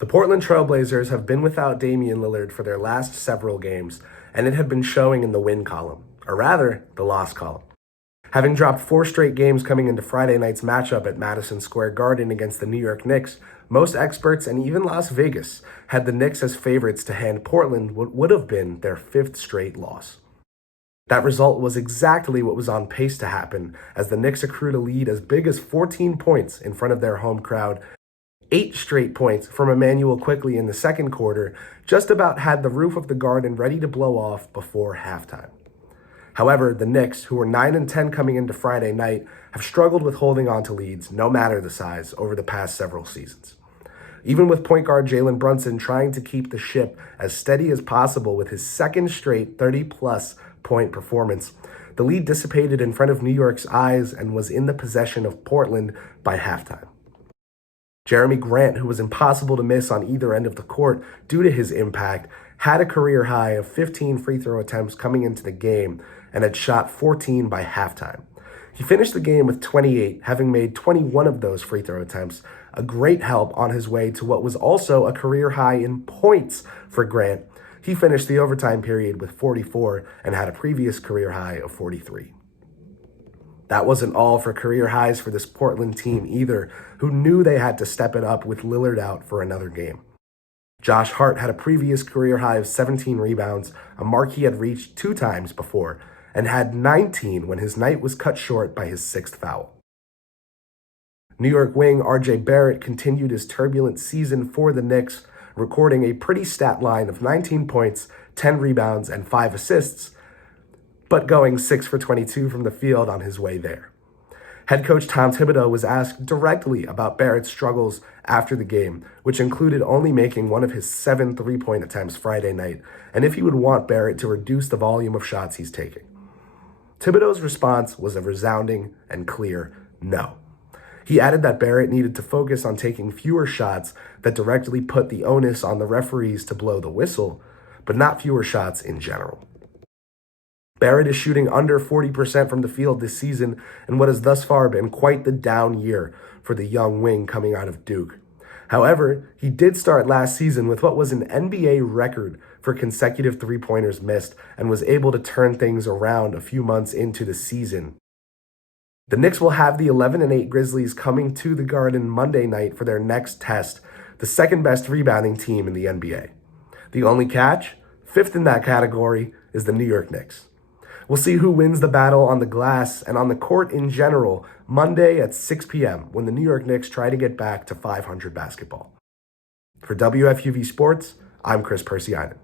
The Portland Trail Blazers have been without Damian Lillard for their last several games, and it had been showing in the win column, or rather, the loss column. Having dropped 4 straight games coming into Friday night's matchup at Madison Square Garden against the New York Knicks, most experts and even Las Vegas had the Knicks as favorites to hand Portland what would have been their 5th straight loss. That result was exactly what was on pace to happen, as the Knicks accrued a lead as big as 14 points in front of their home crowd. 8 straight points from Emmanuel Quickley in the second quarter just about had the roof of the Garden ready to blow off before halftime. However, the Knicks, who were 9-10 coming into Friday night, have struggled with holding on to leads, no matter the size, over the past several seasons. Even with point guard Jalen Brunson trying to keep the ship as steady as possible with his second straight 30-plus point performance, the lead dissipated in front of New York's eyes and was in the possession of Portland by halftime. Jerami Grant, who was impossible to miss on either end of the court due to his impact, had a career high of 15 free throw attempts coming into the game and had shot 14 by halftime. He finished the game with 28, having made 21 of those free throw attempts, a great help on his way to what was also a career high in points for Grant. He finished the overtime period with 44 and had a previous career high of 43. That wasn't all for career highs for this Portland team either, who knew they had to step it up with Lillard out for another game. Josh Hart had a previous career high of 17 rebounds, a mark he had reached 2 times before, and had 19 when his night was cut short by his 6th foul. New York wing RJ Barrett continued his turbulent season for the Knicks, recording a pretty stat line of 19 points, 10 rebounds, and 5 assists, but going 6 for 22 from the field on his way there. Head Coach Tom Thibodeau was asked directly about Barrett's struggles after the game, which included only making one of his 7 3-point attempts Friday night, and if he would want Barrett to reduce the volume of shots he's taking. Thibodeau's response was a resounding and clear no. He added that Barrett needed to focus on taking fewer shots that directly put the onus on the referees to blow the whistle, but not fewer shots in general. Barrett is shooting under 40% from the field this season in what has thus far been quite the down year for the young wing coming out of Duke. However, he did start last season with what was an NBA record for consecutive 3-pointers missed and was able to turn things around a few months into the season. The Knicks will have the 11-8 Grizzlies coming to the Garden Monday night for their next test, the second best rebounding team in the NBA. The only catch, 5th in that category, is the New York Knicks. We'll see who wins the battle on the glass and on the court in general Monday at 6 p.m. when the New York Knicks try to get back to 500 basketball. For WFUV Sports, I'm Kris Pursiainen.